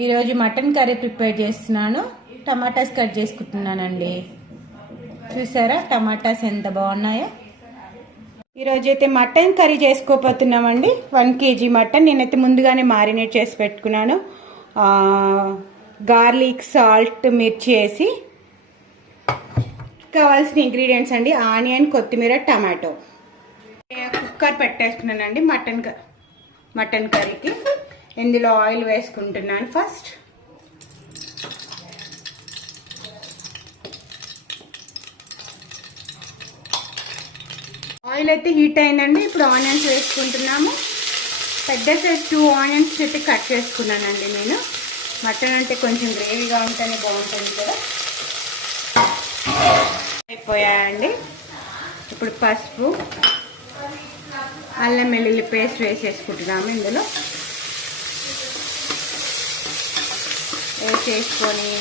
ఈరోజు mutton curry prepare చేస్తున్నాను. Tomatoes cut చేసుకుంటున్నానండి. చూసారా టమాటాస్ ఎంత బాగున్నాయో. ఈరోజు అయితే మటన్ కర్రీ చేసుకోబోతున్నామండి. 1 kg మటన్ నేనైతే ముందుగానే మారినేట్ చేసి పెట్టుకున్నాను. గార్లిక్, సాల్ట్, మిర్చి వేసి. కావాల్సిన ఇంగ్రీడియంట్స్ అండి: ఆనియన్, కొత్తిమీర, టమాటో. కుక్కర్ పెట్టేసుకున్నానండి మటన్ కర్రీకి. ఇందులో ఆయిల్ వేసుకుంటున్నాను. ఫస్ట్ ఆయిల్ అయితే హీట్ అయిందండి. ఇప్పుడు ఆనియన్స్ వేసుకుంటున్నాము. పెద్ద సైజ్ 2 ఆనియన్స్ అయితే కట్ చేసుకున్నానండి నేను. మటన్ అంటే కొంచెం గ్రేవీగా ఉంటేనే బాగుంటుంది కదా. అయిపోయాయండి. ఇప్పుడు పసుపు, అల్లం వెల్లుల్లి పేస్ట్ వేసేసుకుంటున్నాము. ఇందులో వేసేసుకొని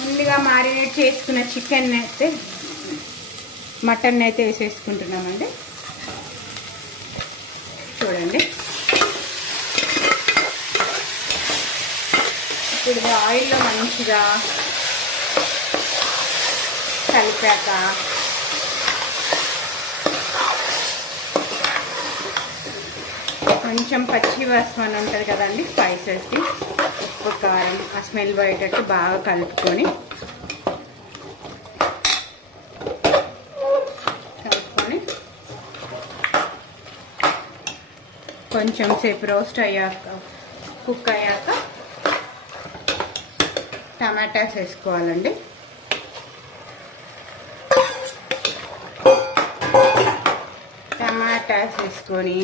ముందుగా మారినేట్ చేసుకున్న మటన్ అయితే వేసేసుకుంటున్నామండి. చూడండి, ఇప్పుడు ఆయిల్లో మంచిగా కలిపాక కొంచెం పచ్చి వాసన ఉంటుంది కదండి, స్పైసెస్ది, ఉప్పు, కారం, ఆ స్మెల్ పోయేటట్టు బాగా కలుపుకొని కొంచెం సేపు రోస్ట్ అయ్యాక, కుక్ అయ్యాక టమాటాస్ వేసుకోవాలండి. టమాటాస్ వేసుకొని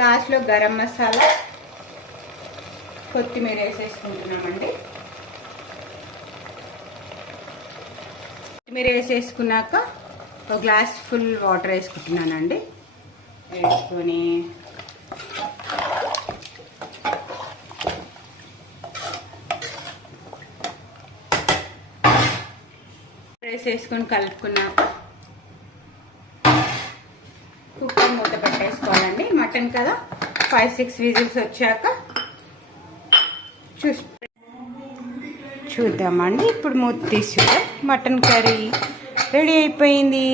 లాస్ట్లో గరం మసాలా, కొత్తిమీర వేసేసుకుంటున్నామండి. కొత్తిమీర వేసేసుకున్నాక ఒక గ్లాస్ ఫుల్ వాటర్ వేసుకుంటున్నానండి. వేసుకొని వేసేసుకొని కలుపుకున్నాక కుక్కర్ మూత పెట్టేసుకోవాలండి. మటన్ కదా, 5-6 విజిల్స్ వచ్చాక చూద్దామండి. ఇప్పుడు మూత తీసి మటన్ కర్రీ రెడీ అయిపోయింది.